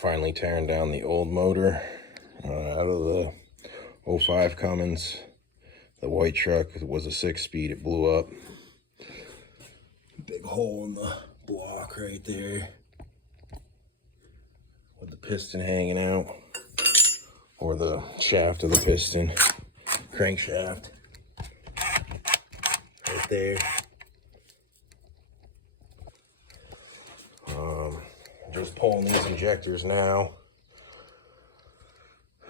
finally tearing down the old motor out of the '05 Cummins. The white truck was a 6-speed. It blew up. Big hole in the block right there with the piston hanging out, or the shaft of the piston, crankshaft right there. Just pulling these injectors now.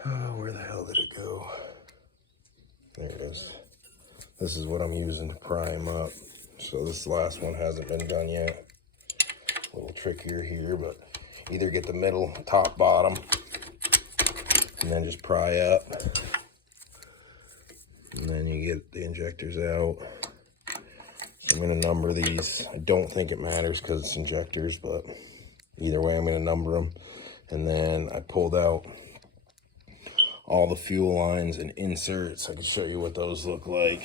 Where the hell did it go? There it is. This is what I'm using to prime up. So this last one hasn't been done yet. A little trickier here, but either get the middle, top, bottom, and then just pry up. And then you get the injectors out. So I'm gonna number these. I don't think it matters because it's injectors, but either way, I'm gonna number them. And then I pulled out all the fuel lines and inserts. I can show you what those look like.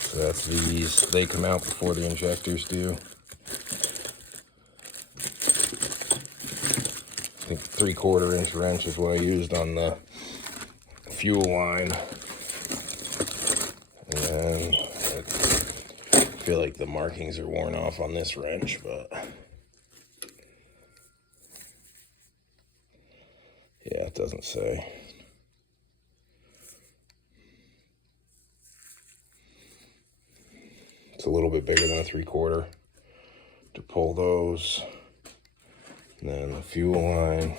So that's these. They come out before the injectors do. I think 3/4 inch wrench is what I used on the fuel line. And then I feel like the markings are worn off on this wrench, but yeah, it doesn't say. It's a little bit bigger than a 3/4 to pull those. And then the fuel line.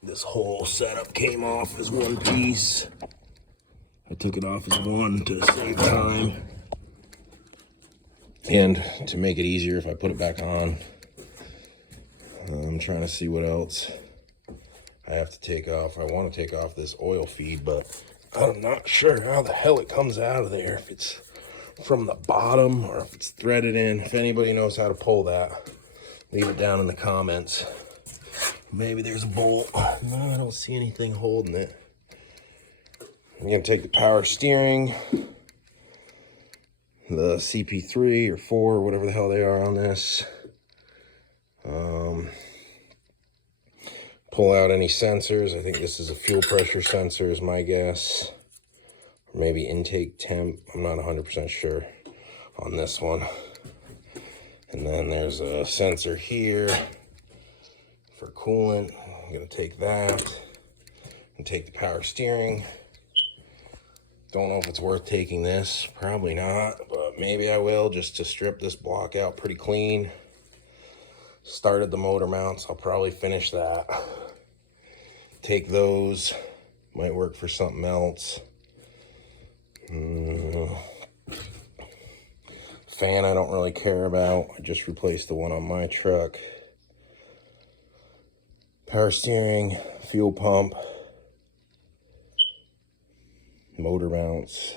This whole setup came off as one piece. I took it off as one to save time. And to make it easier if I put it back on. I'm trying to see what else I have to take off. I want to take off this oil feed, but I'm not sure how the hell it comes out of there. If it's from the bottom or if it's threaded in. If anybody knows how to pull that, leave it down in the comments. Maybe there's a bolt. No, I don't see anything holding it. I'm going to take the power steering, the CP3 or 4, whatever the hell they are on this. Pull out any sensors. I think this is a fuel pressure sensor is my guess. Or maybe intake temp. I'm not 100% sure on this one. And then there's a sensor here for coolant. I'm going to take that and take the power steering. Don't know if it's worth taking this. Probably not, but maybe I will, just to strip this block out pretty clean. Started the motor mounts. I'll probably finish that. Take those. Might work for something else. Fan I don't really care about. I just replaced the one on my truck. Power steering, fuel pump, motor mounts,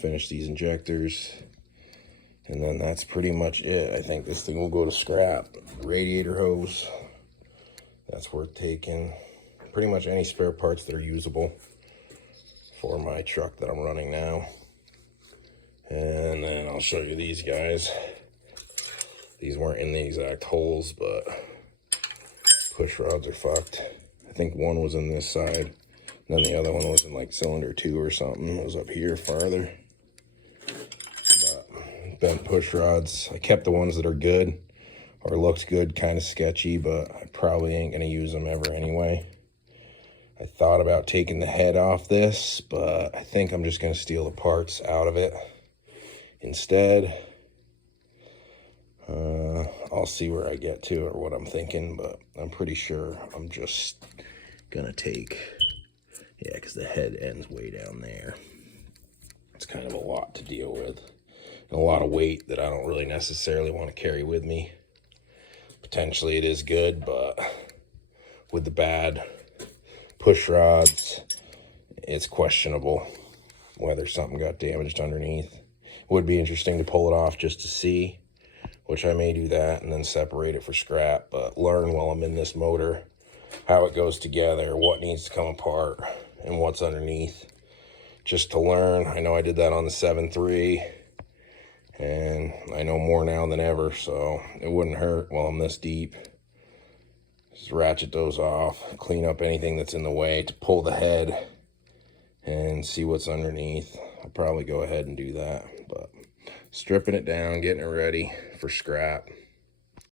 finish these injectors, and then that's pretty much it. I think this thing will go to scrap. Radiator hose, that's worth taking. Pretty much any spare parts that are usable for my truck that I'm running now. And then I'll show you these guys. These weren't in the exact holes, but push rods are fucked. I think one was in this side, and then the other one was in like cylinder 2 or something. It was up here farther. But bent push rods. I kept the ones that are good or looked good, kind of sketchy, but I probably ain't gonna use them ever anyway. I thought about taking the head off this, but I think I'm just gonna steal the parts out of it instead. I'll see where I get to or what I'm thinking, but I'm pretty sure I'm just gonna take, yeah, because the head ends way down there. It's kind of a lot to deal with, and a lot of weight that I don't really necessarily want to carry with me. Potentially it is good, but with the bad push rods, it's questionable whether something got damaged underneath. Would be interesting to pull it off just to see, which I may do that and then separate it for scrap, but learn while I'm in this motor how it goes together, what needs to come apart, and what's underneath. just to learn. I know I did that on the 7.3, and I know more now than ever, so it wouldn't hurt while I'm this deep. Just ratchet those off, clean up anything that's in the way to pull the head and see what's underneath. I'll probably go ahead and do that, but stripping it down, getting it ready for scrap.